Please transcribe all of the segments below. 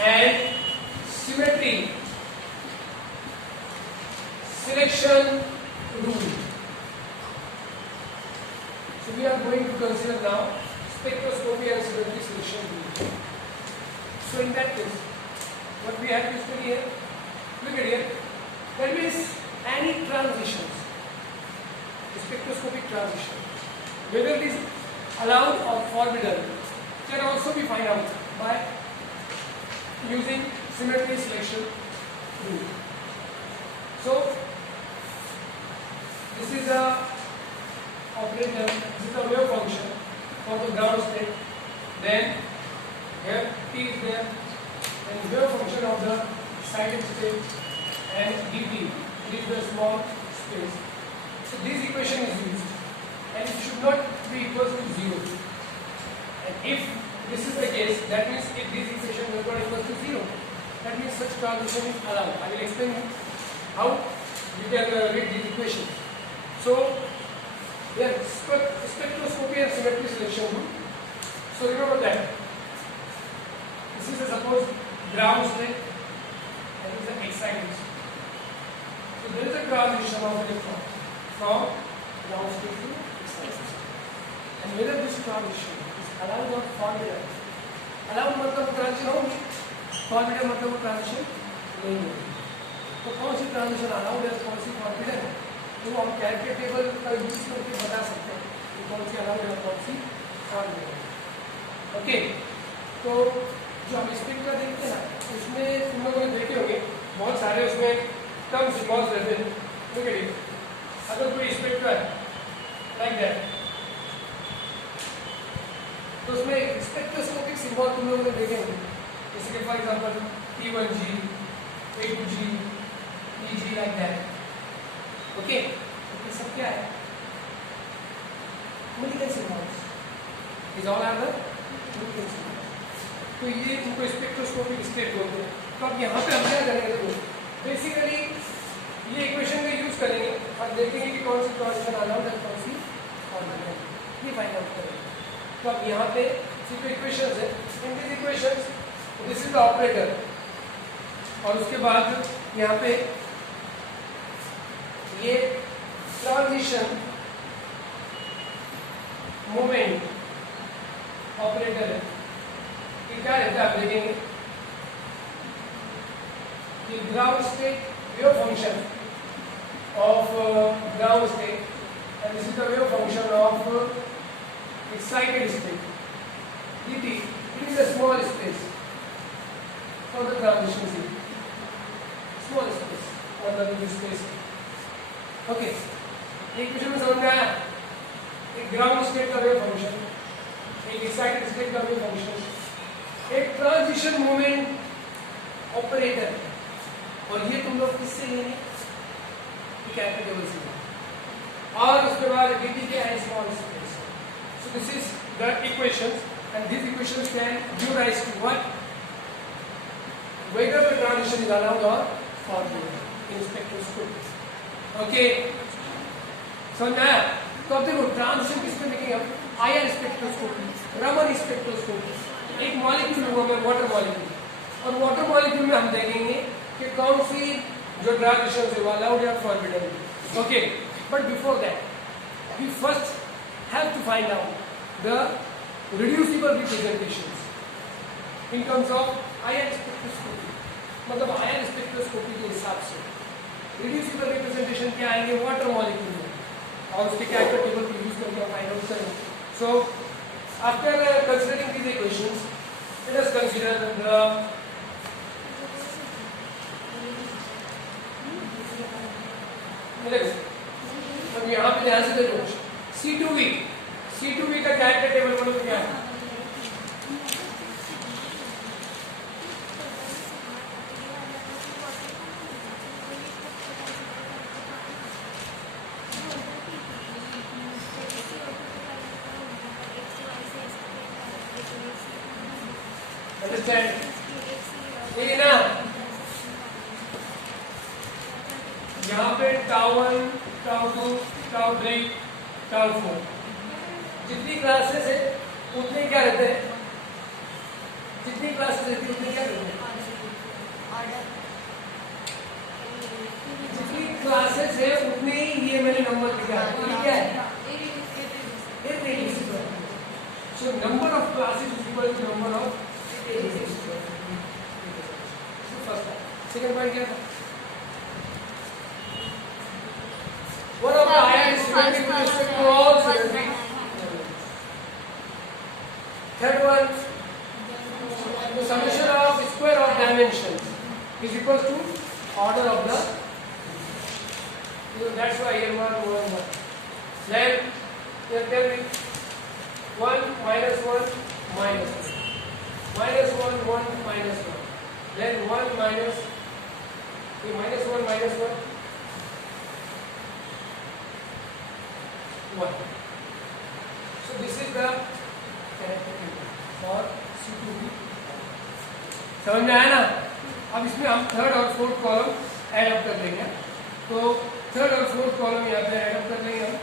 and symmetry selection rule. So we are going to consider now spectroscopy and symmetry selection rule. So in that case, what we have to study here, look at here, that means any transitions, spectroscopic transition, whether it is allowed or forbidden, can also be found out by using symmetry selection rule. So this is a operator, this is a wave function for the ground state, then here T is there, and wave function of the excited state, and dt, it is the small space. So this equation is used, and it should not be equal to 0. And if this is the case, that means if this equation is not equal to 0, that means such transition is allowed. I will explain you how you can read this equation. So here spectroscopy and symmetry selection rule. So remember that this is a suppose ground state and this is an excited state. So there is a transition of electron from ground state to excited state. And whether this transition is allowed or forbidden, allowed मतलब transition होगी, forbidden मतलब transition नहीं होगी. तो कौन सी transition allowed है, कौन सी forbidden है, तो हम कैलकुलेट टेबल का यूज करके बता सकते हैं कि कौन सी allowed है, कौन सी forbidden है. ओके, तो जो हम स्पेक्ट्रा देखते हैं ना, उसमें तुम लोगों ने देखे होंगे बहुत सारे उसमें टर्म सिंबल्स रहते हैं. Look at it. अगर कोई स्पेक्ट्रा है like that, तो उसमें स्पेक्ट्रोस्कोपिक सिंबल तुम लोगों ने देखे होंगे, जैसे कि for example T1G, A2G, EG like that. Okay, ये सब क्या है? Malegaon symbols. These all are the Malegaon symbols. तो ये उनको स्पेक्ट्रोस्कोपिक स्टेट बोलते हैं. तो अब यहाँ पे हम क्या करेंगे, देखो बेसिकली ये इक्वेशन का यूज करेंगे और देखेंगे कि कौन सी ट्रांजिशन अलाउड है, कौन सी फॉरबिडन, ये फाइंड आउट करेंगे. तो अब यहाँ पे सिर्फ इक्वेशंस है, in this equations this is the operator, और उसके बाद यहाँ पे ये ट्रांजिशन मोमेंट ऑपरेटर है. ये क्या रहता है आप देखेंगे कि ground state wave function of ground state, and this is the wave function of excited state dt. It is a small space for the transition state, small space for the space. Okay, equation में समझ में आया? एक ground state का wave function, एक excited state का wave function, एक transition moment operator, और ये तुम लोग किससे लेंगे? कैलकुलेट टेबल से. और उसके बाद dt क्या है? Small space. So this is the equations, and this equations can give rise to what? Whether the transition is allowed or forbidden in spectroscopy. Okay, समझ आया? तो अब देखो ट्रांजिशन किसमें देखेंगे हम? IR spectroscopy, Raman spectroscopy. एक मॉलिक्यूल होगा वाटर मॉलिक्यूल, और वाटर मॉलिक्यूल में हम देखेंगे कि कौन सी जो ट्रांजिशन है वो अलाउड या forbidden. Okay, but before that we first have to find out the reducible representations in terms of IR spectroscopy. मतलब आईआर स्पेक्ट्रोस्कोपी के हिसाब से रिड्यूसिबल रिप्रेजेंटेशन क्या आएंगे वाटर मॉलिक्यूल में, और उसके कैलकुलेट टेबल को यूज करके फाइंड आउट करेंगे. So after considering these equations, let us consider the अब यहाँ पे ध्यान से देखो C2V का कैलकुलेट टेबल बोलो तो क्या है? अंडरस्टैंड? ठीक है ना? यहाँ पे τ1, τ2, τ3, τ4 जितनी क्लासेस है उतने क्या रहते हैं? जितनी क्लासेस रहती है उतने क्या रहते हैं? जितनी क्लासेस है उतने ही ये मैंने नंबर लिखा है। ये क्या है? irreducible. So number of classes is equal to number of irreducible. First point. Second point क्या था? One of the ion is symmetric with respect to all symmetry. Third one, the summation of square of dimensions is equal to order of the. So that's why here 1, 1, 1. Then here tell me 1 minus 1 minus 1. Minus 1, 1 minus 1. Then 1 minus, minus 1 minus 1. 1. So this is the characteristic for C2B. समझ में आया ना? अब इसमें हम थर्ड और fourth column add up कर लेंगे। तो थर्ड और फोर्थ कॉलम यहाँ पे ऐड अप कर लेंगे हम।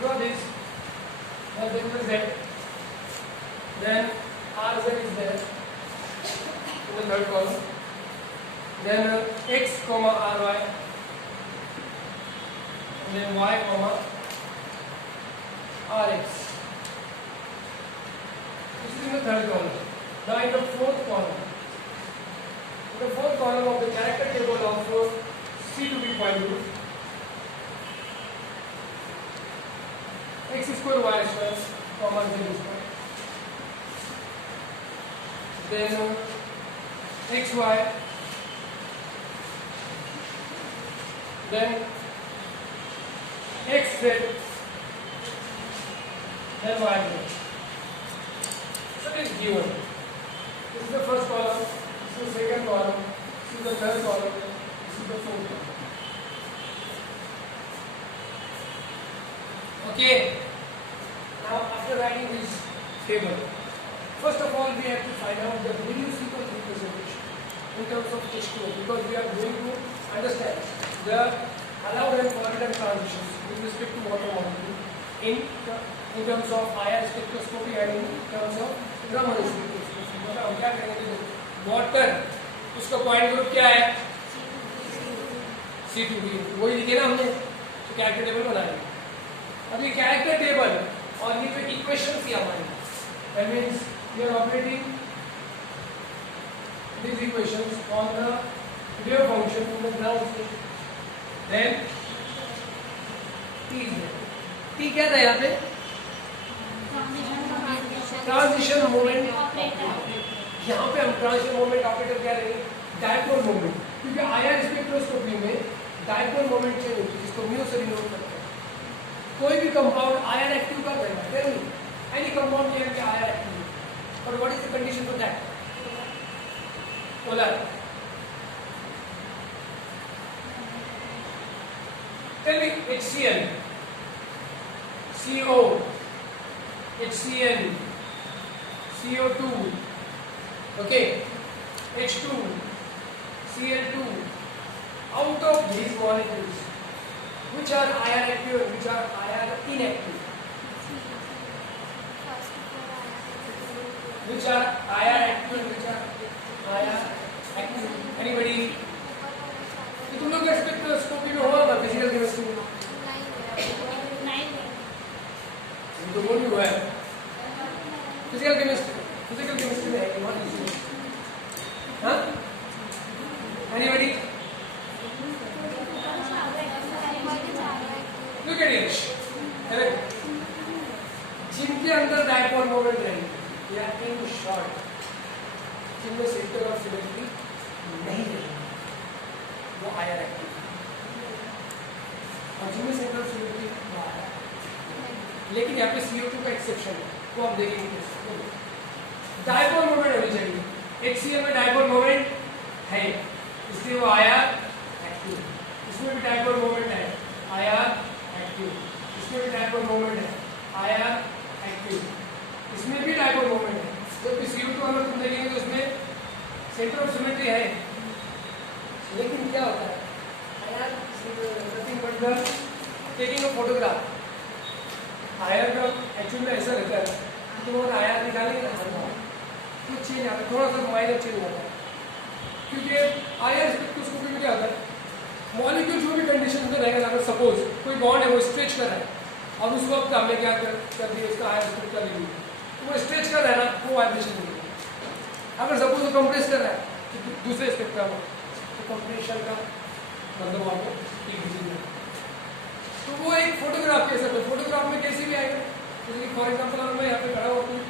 Draw this as Z, then RZ is there in the third column, then X comma RY, and then Y comma RX. This is in the third column. Now in the fourth column, of the character table of C2B point group, x square y square comma z square, then xy, then xz, then yz. So it is given. This is the first column, this is the second column, this is the third column, this is the fourth column. Okay. Now after writing this table, first of all we have to find out the reducible representation in terms of H2O, because we are going to understand the allowed and forbidden transitions with respect to water molecule in terms of IR spectroscopy and in terms of Raman spectroscopy. मतलब हम क्या करेंगे? वाटर उसका point group क्या है? C2B. वही लिखे ना हमने, तो कैरेक्टर टेबल बनाएंगे। अब ये कैरेक्टर टेबल और ये जो इक्वेशन थी हमारी, that means we are operating these equations on the wave function in the ground state. Then T is there. T क्या था यहाँ पे? Transition moment operator. यहाँ पे हम ट्रांजिशन मोमेंट ऑपरेटर क्या लेंगे? डायपोल मोमेंट, क्योंकि आईआर स्पेक्ट्रोस्कोपी में डायपोल मोमेंट चेंज होती है, जिसको म्यू से डिनोट करते हैं। कोई भी कंपाउंड आयन एक्टिव कर देगा, tell me any compound can be ion active, but what is the condition for that? Polar. Tell me HCl, CO, HCl, CO2, okay, H2, Cl2. Out of these molecules, which are IR active and which are IR inactive? Which are IR active and which are IR active? Anybody? तुम लोग स्पेक्ट्रोस्कोपी में हुआ ना physical chemistry में? नहीं। तो बोल भी हुआ है। फिजिकल केमिस्ट्री में है कि नहीं? हाँ? Anybody? Look at it. जिनके अंदर डायपोल मोमेंट रहेगी या इन शॉर्ट जिनमें सेंटर ऑफ सिमेट्री नहीं रहेगी वो आयर एक्टिव, और जिनमें सेंटर ऑफ सिमेट्री वो आयर। लेकिन यहाँ पे CO2 का एक्सेप्शन है, वो आप देखेंगे। डायपोल मोमेंट होनी चाहिए। HCl में डायपोल मोमेंट है, इसलिए वो आयर एक्टिव। इसमें भी डायपोल मोमेंट है, आयर एक्टिव। इसमें भी डायपोल मोमेंट है, आयर एक्टिव। इसमें भी डायपोल मोमेंट है। जबकि CO2 अगर तुम देखेंगे तो इसमें सेंटर ऑफ सिमेट्री है, लेकिन क्या होता है? आयर nothing but the taking a photograph. आयर का एक्चुअली में ऐसा रहता है कि तुम अगर आयर निकालेंगे ना, तो चेंज आता है, थोड़ा सा माइनर चेंज होता है, क्योंकि आईआर स्पेक्ट्रोस्कोपी में क्या होता है, मॉलिक्यूल जो भी कंडीशन में रहेगा, अगर सपोज कोई बॉन्ड है वो स्ट्रेच कर रहा है, अब उस वक्त हमने क्या कर दिया, इसका आईआर स्पेक्ट कर ली, तो वो स्ट्रेच कर रहा है ना, वो वाइब्रेशन मिलेगा। अगर सपोज वो कंप्रेस कर रहा है तो दूसरे स्पेक्ट्रम में, तो कंप्रेशन का मतलब वहाँ पे एक डिग्री है। तो वो एक फोटोग्राफ के साथ, फोटोग्राफ में कैसे भी आएगा, जैसे कि फॉर एग्जाम्पल अगर मैं यहाँ पे खड़ा हूँ